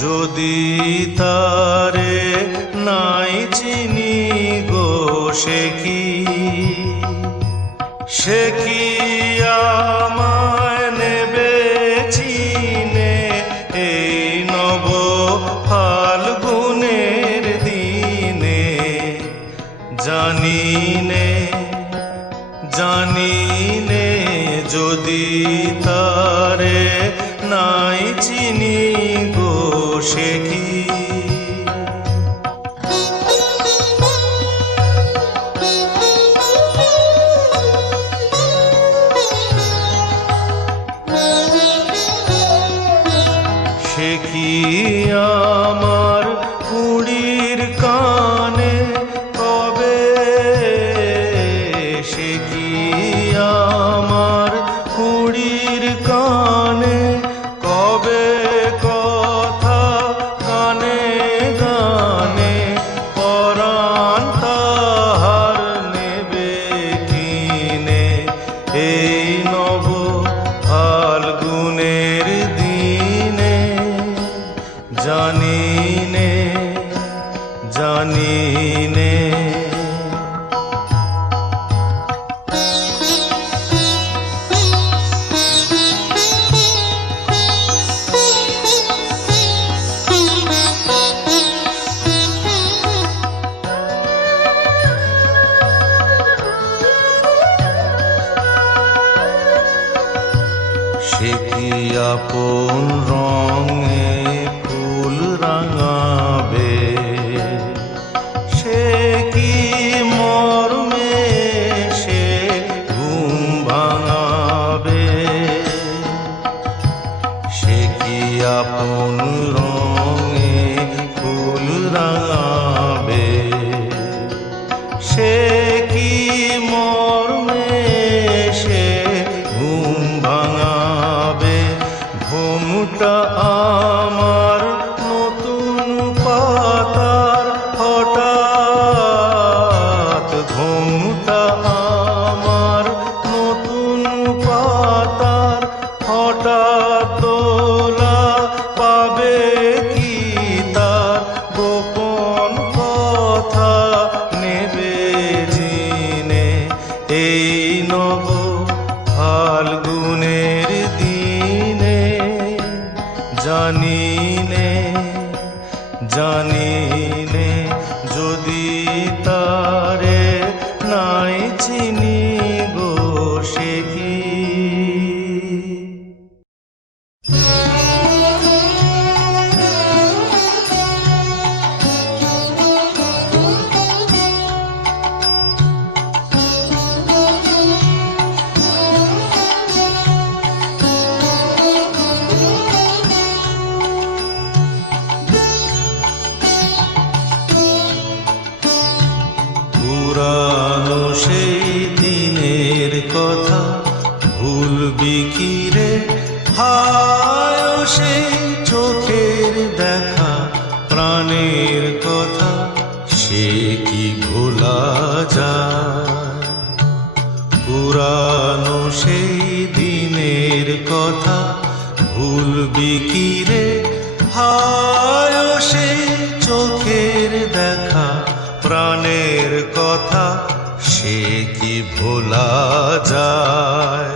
যদি তারে নাই চিনি গো সে কি আমায় নেবে চিনে এই নব ফাল্গুনের দিনে। জানিনে যদি তারে নাই চিনি গো সে কি আমার কুড়ির কানে কবে সে কি আমার কুড়ির কানে কবে কথা গানে গানে পরাণ তাহার নেবে কিনে এই নব ফাল্গুনের দিনে। জানিনে সে কি আপন রঙে ফুল রাঙাবে, সে কি মর্মে সে ঘুম ভাঙাবে। সে কি আপন রঙে ফুল রাঙাবে, সে কি মর্মে সে ঘুম ভাঙাবে। ঘুমটা আমার নতুন পাতার হঠাৎ, ঘুমটা আমার নতুন পাতার হঠাৎ দোলা পাবে কি তার গোপন কথা নেবে জিনে এই নব ফাল্গুনের দিনে। জানিনে যদি তারে নাই চিনি গো সে কি পুরানো সেই দিনের কথা ভুলবি কি রে? হায় সেই চোখের দেখা প্রাণের কথা সে কি ভোলা যায়? পুরানো সেই দিনের কথা ভুলবি কি রে? হায় সেই চোখের দেখা প্রাণের কথা সে কি ভোলা যায়?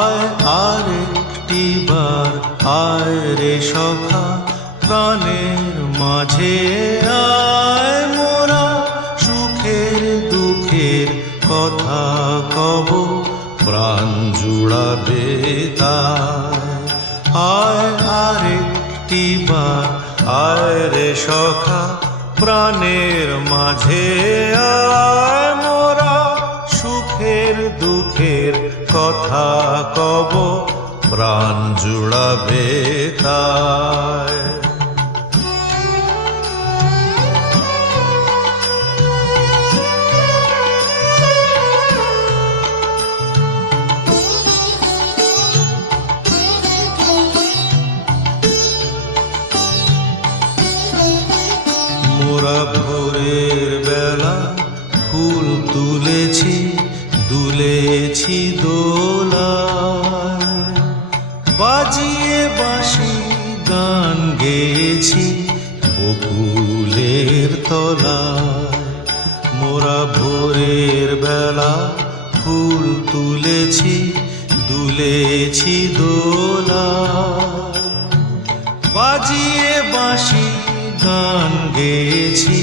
আয় আরেকটি বার আয় রে সখা প্রাণের মাঝে আয়, মোরা সুখের দুঃখের কথা কব প্রাণ জুড়াবে তাই। আয় আরেকটি বার আয় রে সখা প্রাণের মাঝে আয়, মোরা সুখের দুঃখের কথা কব প্রাণ জুড়াবে তাই। মোরা ভোরের বেলা ফুল তুলেছি, দুলেছি দোলায়, বাজিয়ে বাঁশি গান গেয়েছি বকুলের তলায়। মোরা ভোরের বেলা ফুল তুলেছি, দুলেছি দোলায়, বাজিয়ে বাঁশি গান গেয়েছি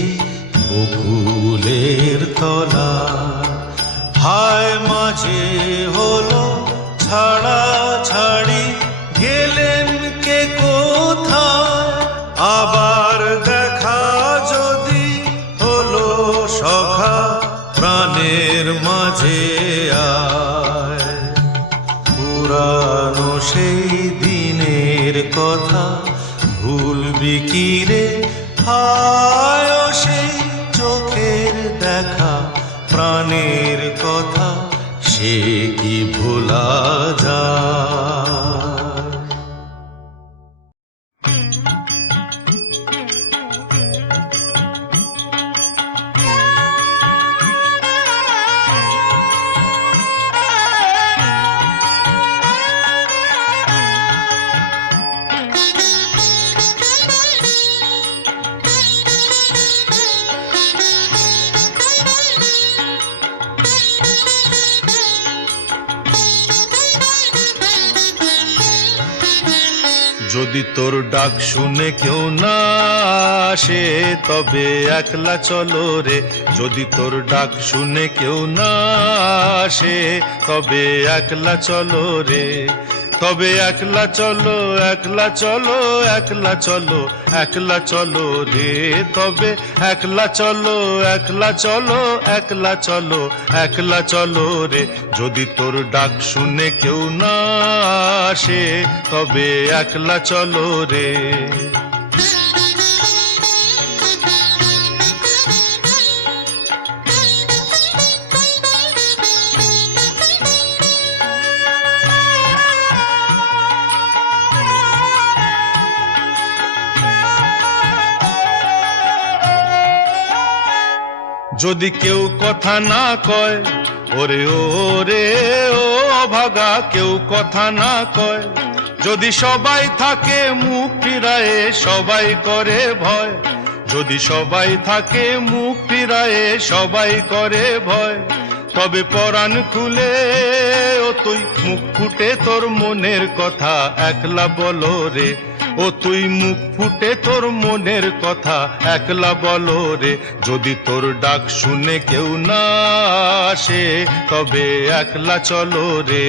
বকুলের তলায়। হায় মাঝে হলো ছাড়া ছাড়ি, গেলেন কে কোথায়, আবার দেখা যদি হলো সখা প্রাণের মাঝে আয়। পুরানো সেই দিনের কথা ভুলবি কি রে, হায় সেই চোখের দেখা প্রাণের কথা সে কি ভোলা যায়। যদি তোর ডাক শুনে কেউ না আসে তবে একলা চলো রে, যদি তোর ডাক শুনে কেউ না আসে তবে একলা চলো রে, তবে একলা চলো, একলা চলো, একলা চলো, একলা চলো রে, তবে একলা চলো, একলা চলো, একলা চলো, একলা চলো রে। যদি তোর ডাক শুনে কেউ না আসে তবে একলা চলো রে। যদি কেউ কথা না কয়, ওরে ওরে ও অভাগা, কেউ কথা না কয়, যদি সবাই থাকে মুখ ফিরায়ে সবাই করে ভয়, যদি সবাই থাকে মুখ ফিরায়ে সবাই করে ভয়, তবে পরাণ খুলে ও তুই মুখ ফুটে তোর মনের কথা একলা বলো রে, ও তুই মুখ ফুটে তোর মনের কথা একলা বলো রে। যদি তোর ডাক শুনে কেউ না আসে তবে একলা চলো রে।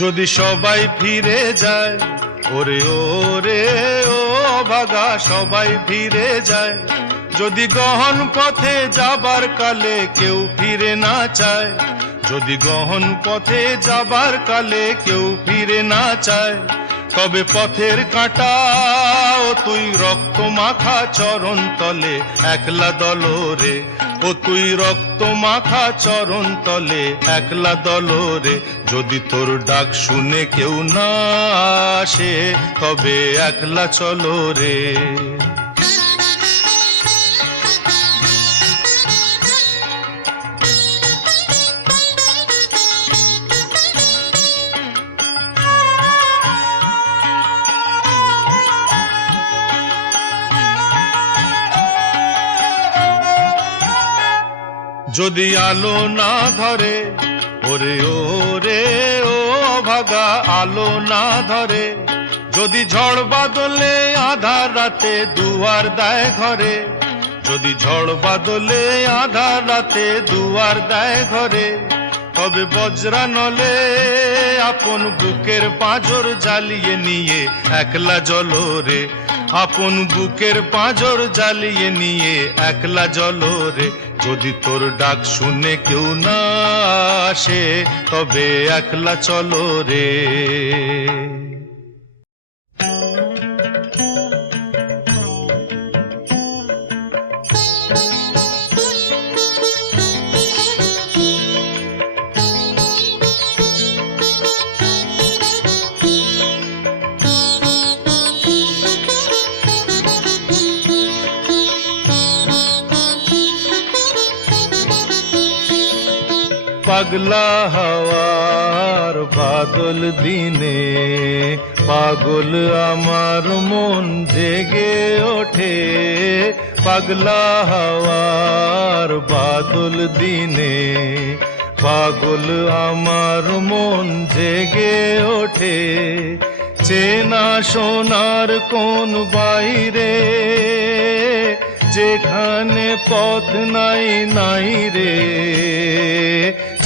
যদি সবাই ফিরে যায়, ওরে ওরে ও ভাগা সবাই ফিরে যায়, যদি গহন পথে যাবার কালে কেউ ফিরে না চায়, যদি গহন পথে যাবার কালে কেউ ফিরে না চায়, তবে পথের কাঁটা ও তুই রক্ত মাখা চরণ তলে একলা দলো রে, ও তুই রক্ত মাখা চরণ তলে একলা দলো রে। যদি তোর ডাক শুনে কেউ না আসে তবে একলা চলো রে। যদি আলো না ধরে, ওরে ওরে ও ভাগা আলো না ধরে, যদি ঝড় বাদলে আধার রাতে দুয়ার দেয় ঘরে, যদি ঝড় বাদলে আধার রাতে দুয়ার দেয় ঘরে, তবে বজ্রা নলে আপন বুকের পাঁজর জ্বালিয়ে নিয়ে একলা জলরে, আপন বুকের পাঁজর জ্বালিয়ে নিয়ে একলা জলরে। যদি তোর ডাক শুনে কেউ না আসে তবে একলা চলো রে। পাগলা হাওয়ার বাদল দিনে পাগল আমার মন জেগে ওঠে। পাগলা হাওয়ার বাদল দিনে পাগল আমার মন জেগে ওঠে। চেনা সোনার কোন বাইরে যেখানে পথ নাই নাই রে।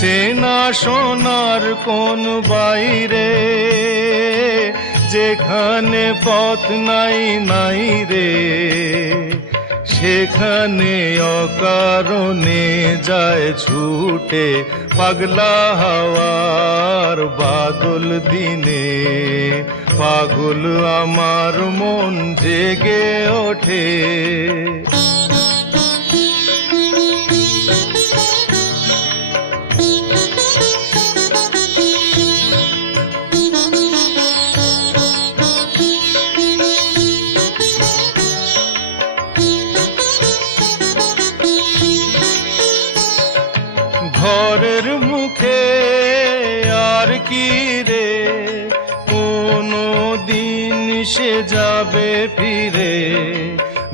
চেনা সোনার কোন বাইরে যেখানে পথ নাই নাই রে। সেখানে অকারণে যায় ছুটে পাগলা হাওয়ার বাদল দিনে পাগল আমার মন জেগে ওঠে। ঘরের মুখে আর কি রে কোনো দিন সে যাবে ফিরে।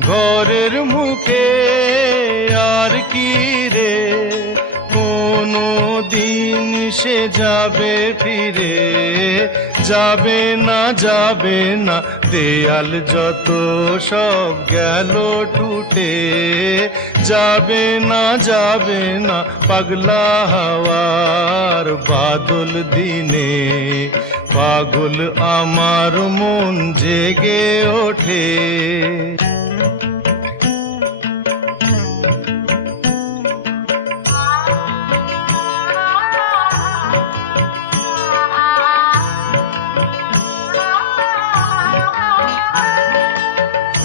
ঘরের মুখে আর কি রে কোনো দিন সে যাবে ফিরে। যাবে না যাবে না দেয়াল যত সব গেল টুটে। যাবে না যাবে না পাগলা হাওয়ার বাদল দিনে পাগল আমার মন জেগে ওঠে।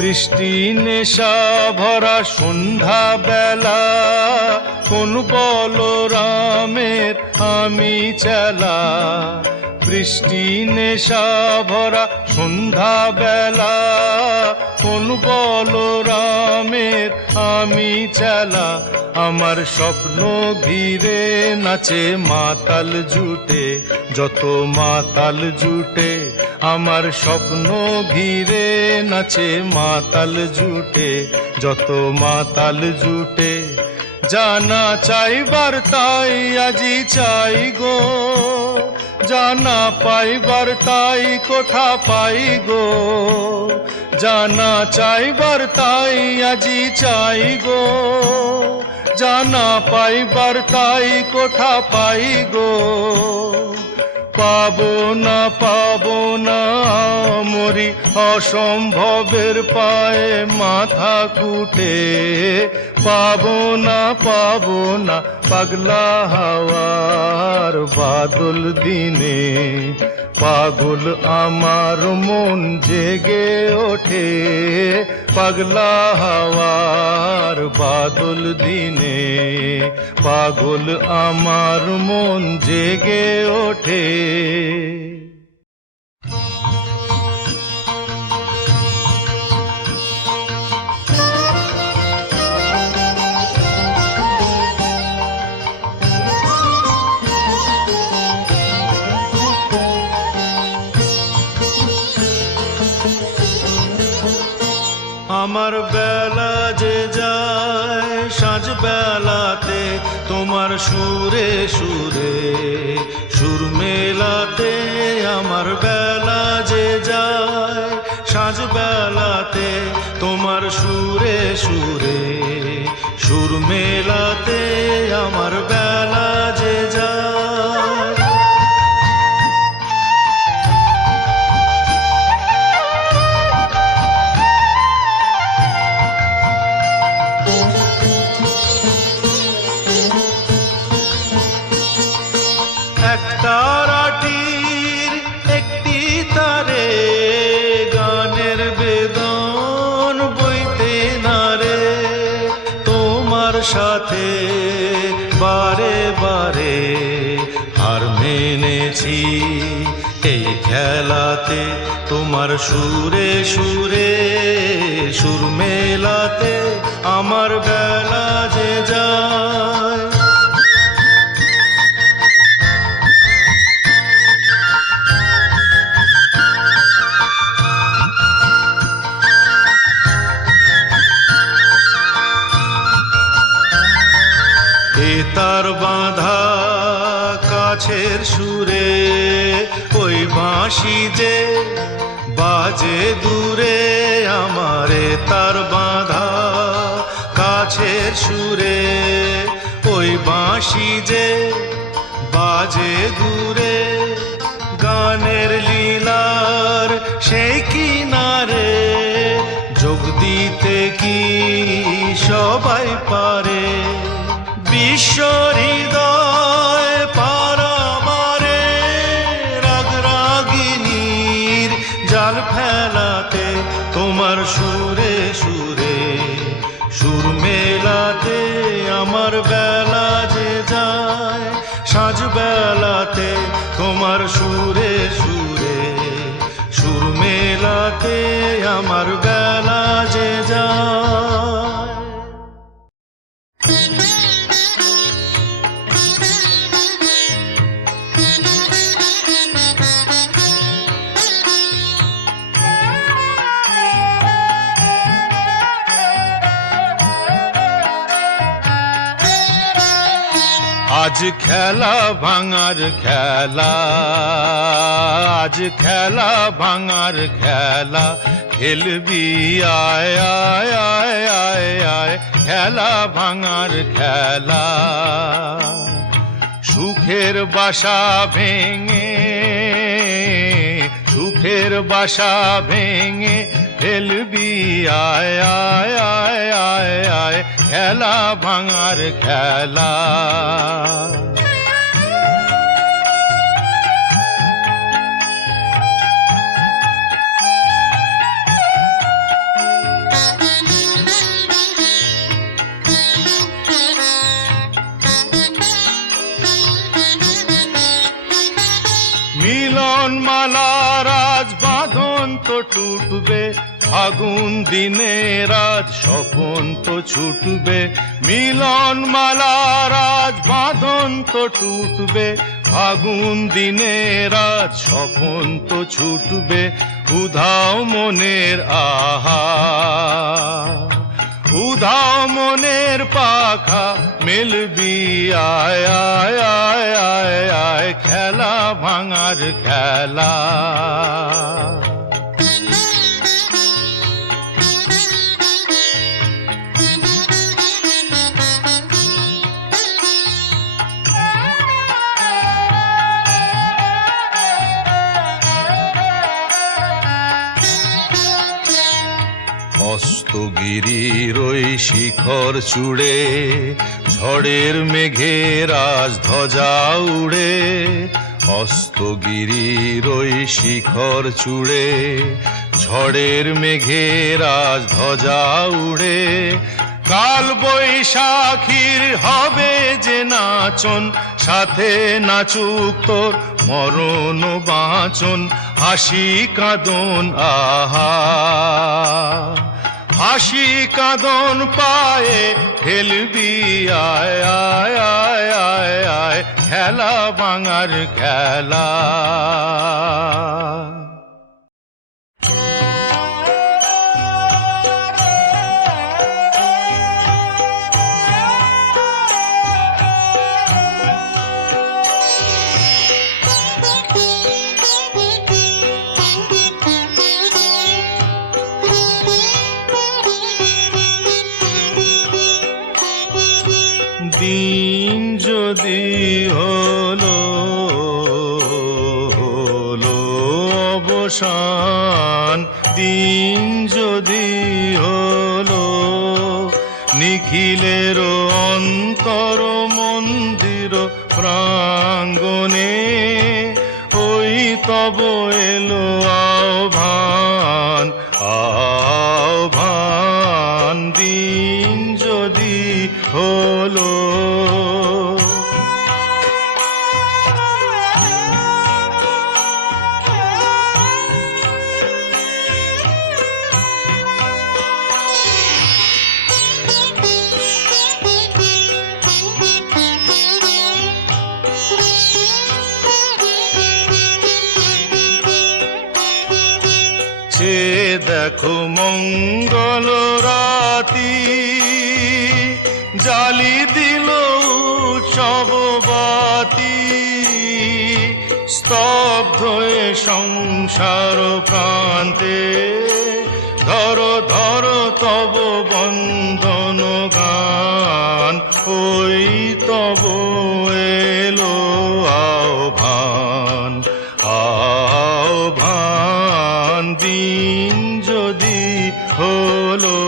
বৃষ্টি নেশা ভরা সন্ধ্যা বেলা কোন বলরামের আমি চেলা। বৃষ্টি নেশা ভরা সন্ধ্যা বেলা কোন বলরামের আমি চেলা। আমার স্বপ্ন ঘিরে নাচে মাতাল জুটে যত মাতাল জুটে। আমার স্বপ্ন ঘিরে নাচে মাতাল জুটে যত মাতাল জুটে। জানা চাইবার তাই আজি চাই গো, জানা পাইবার তাই কোথা পাই গো। জানা চাইবার তাই আজি চাই গো, জানা পাইবার তাই কোথা পাই গো। পাবো না মরি অসম্ভবের পায়ে মাথা কুটে। পাবো না পাগলা হাওয়ার বাদল দিনে পাগল আমার মন জেগে ওঠে। পাগলা হাওয়ার বাদল দিনে পাগল আমার মন জেগে ওঠে। আমার বেলা যে যায় সাঁঝ বেলাতে তোমার সুরে সুরে সুর মেলাতে। আমার বেলা যে যায় সাঁঝ বেলাতে তোমার সুরে সুরে সুর মেলাতে। আমার বেলা যে যায় নেমেছি এই খেলাতে, তোমার সুরে সুরে সুর মেলাতে আমার বেলা যে যায়। তার বাঁধা কাছের সুরে ওই বাঁশি যে বাজে দূরে, আমারে তার বাঁধা কাছের সুরে ওই বাঁশি যে বাজে দূরে, গানের লীলার সেই কিনারে যোগ দিতে কি সবাই পারে? বিশ্ব হৃদয় পারাবারে রাগ রাগিনীর জাল ফেলাতে, তোমার সুরে সুরে সুর মেলাতে আমার বেলা যে যায়। সাঁঝ বেলাতে তোমার সুরে সুরে সুর মেলাতে আমার বেলা যে যায়। আজ খেলা ভাঙার খেলা, আজ খেলা ভাঙার খেলা, খেলবি আয় আয় আয় আয় আয়, খেলা ভাঙার খেলা। সুখের বাসা ভেঙে, সুখের বাসা ভেঙে খেলবি আয় আয় আয় আয় আয়, খেলা ভাঙার খেলা। মিলন মালার আজ বাঁধন তো টুটবে, ফাগুন দিনের আজ স্বপন তো ছুটবে। মিলন মালার আজ বাঁধন তো টুটবে, ফাগুন দিনের আজ স্বপন তো ছুটবে। উধাও মনের আহা, উধাও মনের পাখা মেলবি আয় আয় আয় আয় আয়, খেলা ভাঙার খেলা। অস্তগিরির ওই শিখর চূড়ে ঝড়ের মেঘের আজ ধ্বজা উড়ে। অস্তগিরির ওই শিখর চূড়ে ঝড়ের মেঘের আজ ধ্বজা উড়ে। কাল বৈশাখীর হবে যে নাচন, সাথে নাচুক তোর মরণ বাঁচন। হাসি কাঁদন আহা, হাসি কাঁদন পায়ে খেলবি আয় আয় আয় আয় আয়, খেলা ভাঙার খেলা। দিন যদি হলো হলো অবসান, দিন যদি হলো নিখিলের অন্তর মন্দির প্রাঙ্গণে, ওই তব এলো আহ্বান আহ্বান। দিন যদি হলো চেয়ে দেখো মঙ্গল রাতি, জালি দিল উৎসব বাতি, স্তব্ধ এ সংসার প্রান্তে, ধরো ধরো তব বন্দন গান, ওই তব এলো আহ্বান, আহ্বান দিন যদি হলো।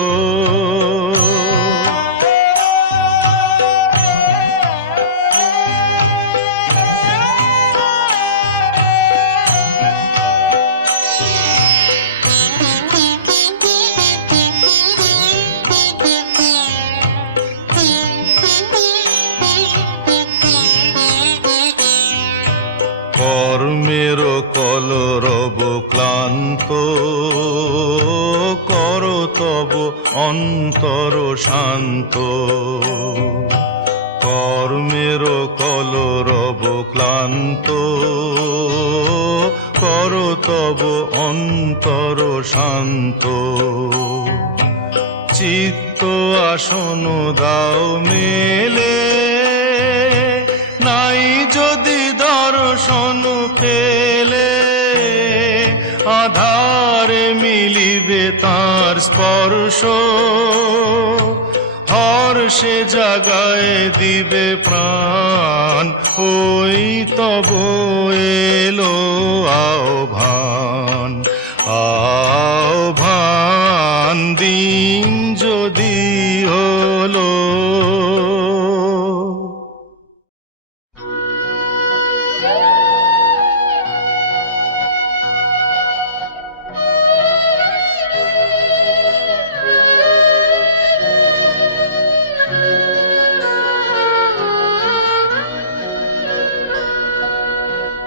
কর্মের কলরব ক্লান্ত, কর তব অন্তর শান্ত, কর্মের কলরব ক্লান্ত, কর তব অন্তর শান্ত, চিত্ত আসন দাও মেলে, নাই যদি দর্শন পেলে, আধারে মিলিবে তার স্পর্শ, হর্ষে জাগায় দিবে প্রাণ, ওই তব এলো আহ্বান, আহ্বান দিন যদি হলো।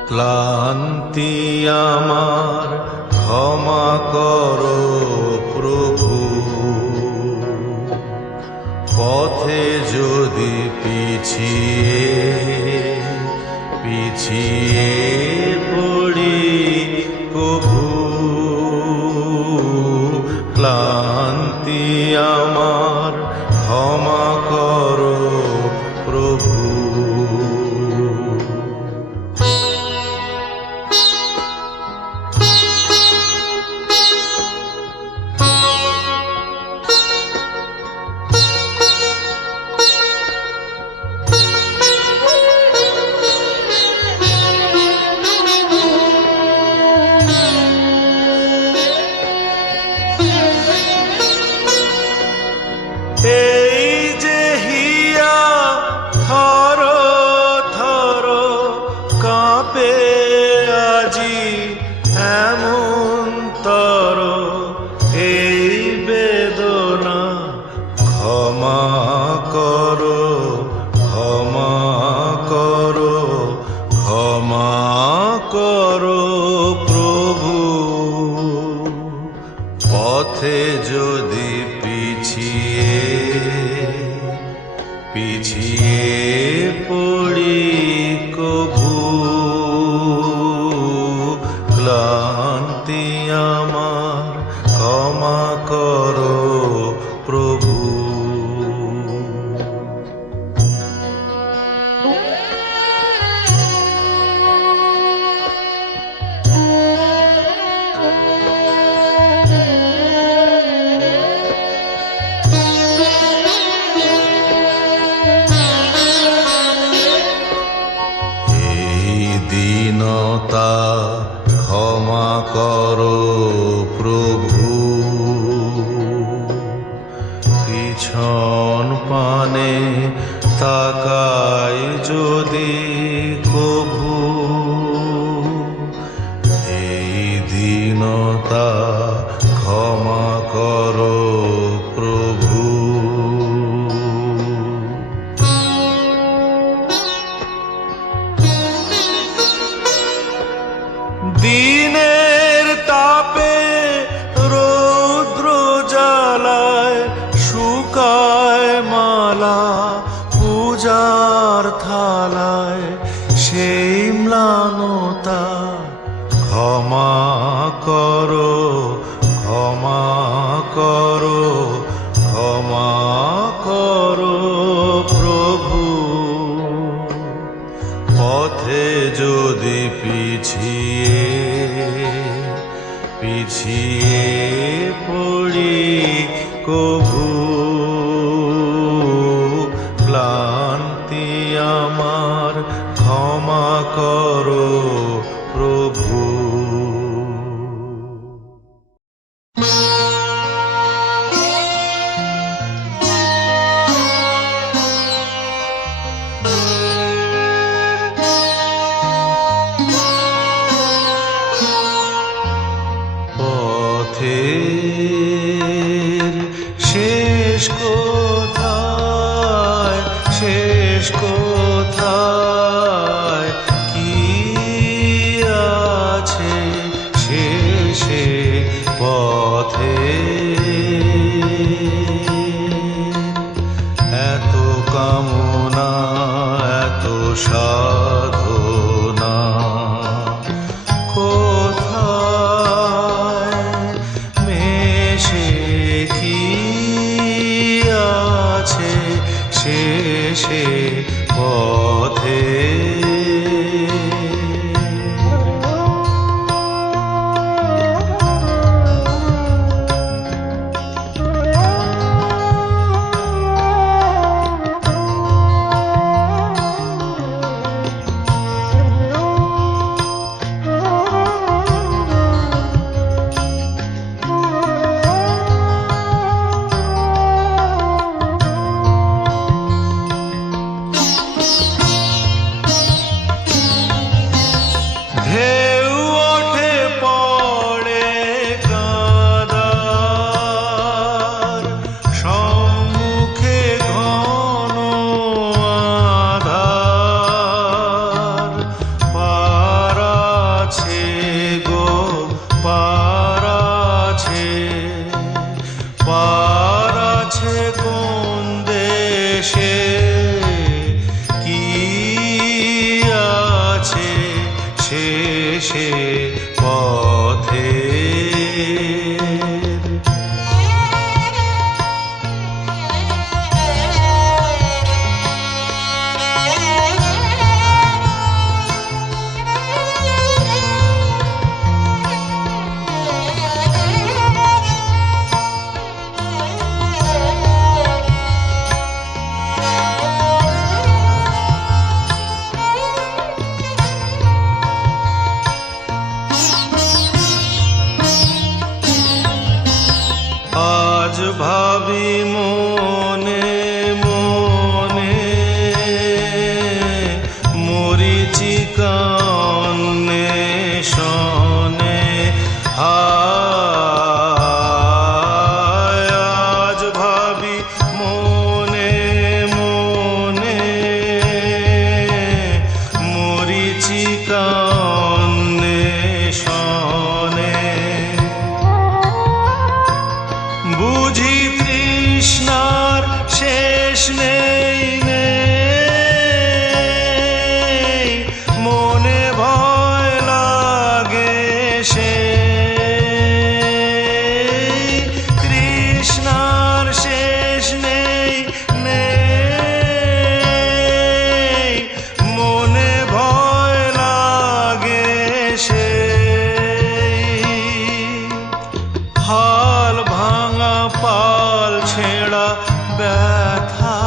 ক্লান্তি আমার ক্ষমা করো প্রভু, পথে যদি পিছিয়ে পিছিয়ে পড়ি কভু, ক্লান্তি আমার ক্ষমা করো প্রভু। পথে যদি পিছিয়ে পিছিয়ে পড়ি কভু, ক্লান্তি আমার ক্ষমা করো প্রভু। দীনতা ক্ষমা করো প্রভু, পিছন পানে তাকাই যদি কভু, এই দীনতা ক্ষমা করো প্রভু। দিনের তাপে রৌদ্র জ্বালায় শুকায় মালা পূজার থালায়, সেই ম্লানতা ক্ষমা করো যদি পিছিয়ে পিছিয়ে পড়ি কভু, ক্লান্তি আমার ক্ষমা করো প্রভু। পথের শেষ কোথায়, শেষ কোথায় কি আছে শেষে পথে? এত কামনা এত সাধনা কোথায় মেশে কি আছে শেষে পথে? ঢেউ ওঠে পড়ে কাঁদার সম্মুখে ঘন আধার, পার আছে গো পার আছে, পার আছে কোন দেশে কি আছে শেষে পথে? আজ ভাবি মনে মনে মরিচিকা অন্বেষণে, আজ ভাবি মনে মনে মরিচিকা অন্বেষণে, বুঝি তৃষ্ণার শেষ নেই নেই, মনে ভয় লাগে সে তৃষ্ণার শেষ নেই নেই, মনে ভয় লাগে সে হাল ভাঙা পাল ছেঁড়া ব্যথা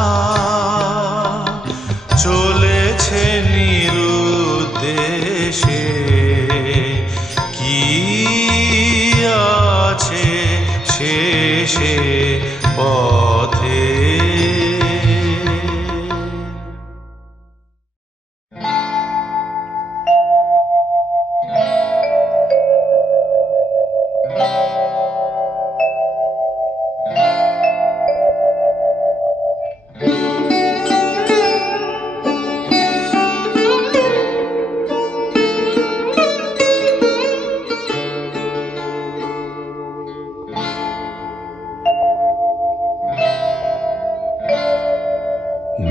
চলেছে নিরুদ্দেশে কি আছে শেষে পথে?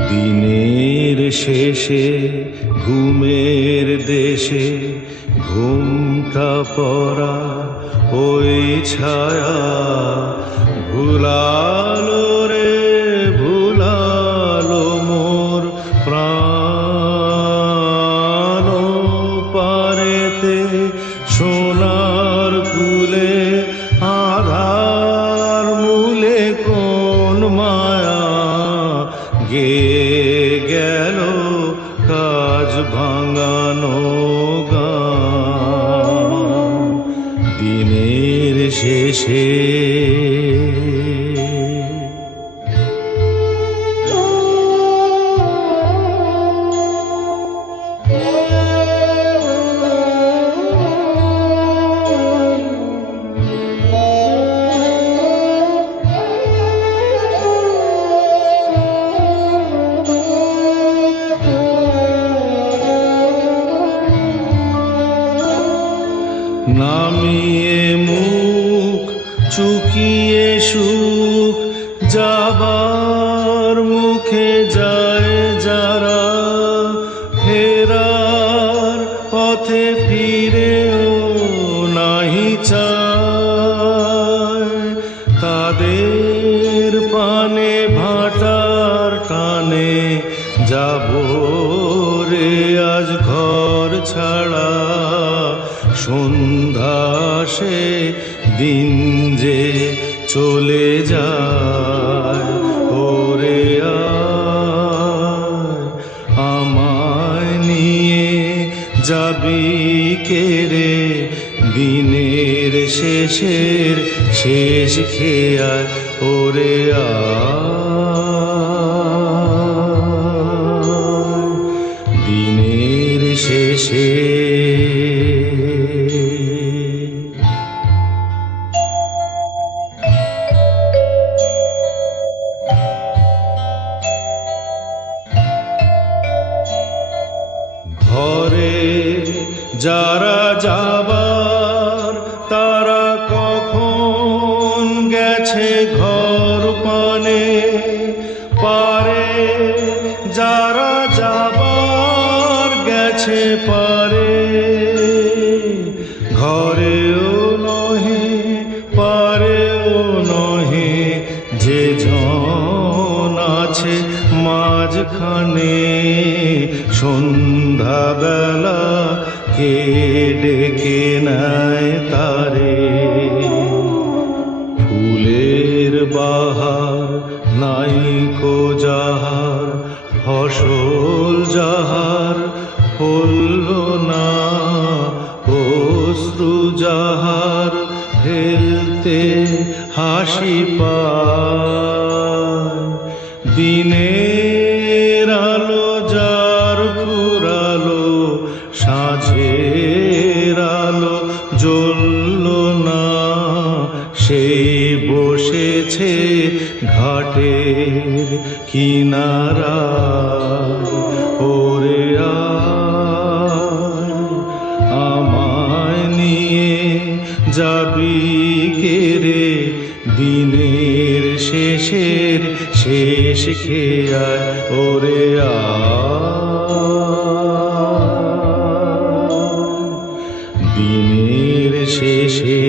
দিনের শেষে ঘুমের দেশে ঘুমটা পড়া ওই ছায়া ভুলালো রে ভুলালো মোর প্রাণ রাতে সোনার কুলে আধার মূলে কোন মায়া গেয়ে গেল কাজ ভাঙানো গান দিনের শেষে। নামিয়ে মুখ চুকিয়ে সুখ যাবার মুখে যায় যারা ফেরার পথে ফিরেও নাহি চায় তাদের পানে ভাটার টানে যাব রে আজ ঘর ছাড়া সন্ধ্যা সে দিন যে চলে যায় ওরে আয় আমায় নিয়ে যাবি কে রে দিনের শেষের শেষ খেয়ায় ওরে আয় দিনের শেষে। ঘরে যারা যাবার তারা কখন গেছে ঘর পানে পারে যারা যাবার গেছে পারে ঘরেও নহে পারেও নহে যে জন আছে মাঝখানে সন্ধ্যাবেলা কে ডেকে নেয় তারে ফুলের বাহার নাইকো যাহার ফসল যাহার ফলল না অশ্রু যাহার ফেলতে হাসি পায় দিনের আলো যার ফুরালো সাঁঝের আলো জ্বলল না সেই বসেছে ঘাটের কিনারা ওরে আয় আমায় নিয়ে যাবি কে রে দিনের শেষের শেষ খেয়ায় ওরে আয় দিনের শেষে।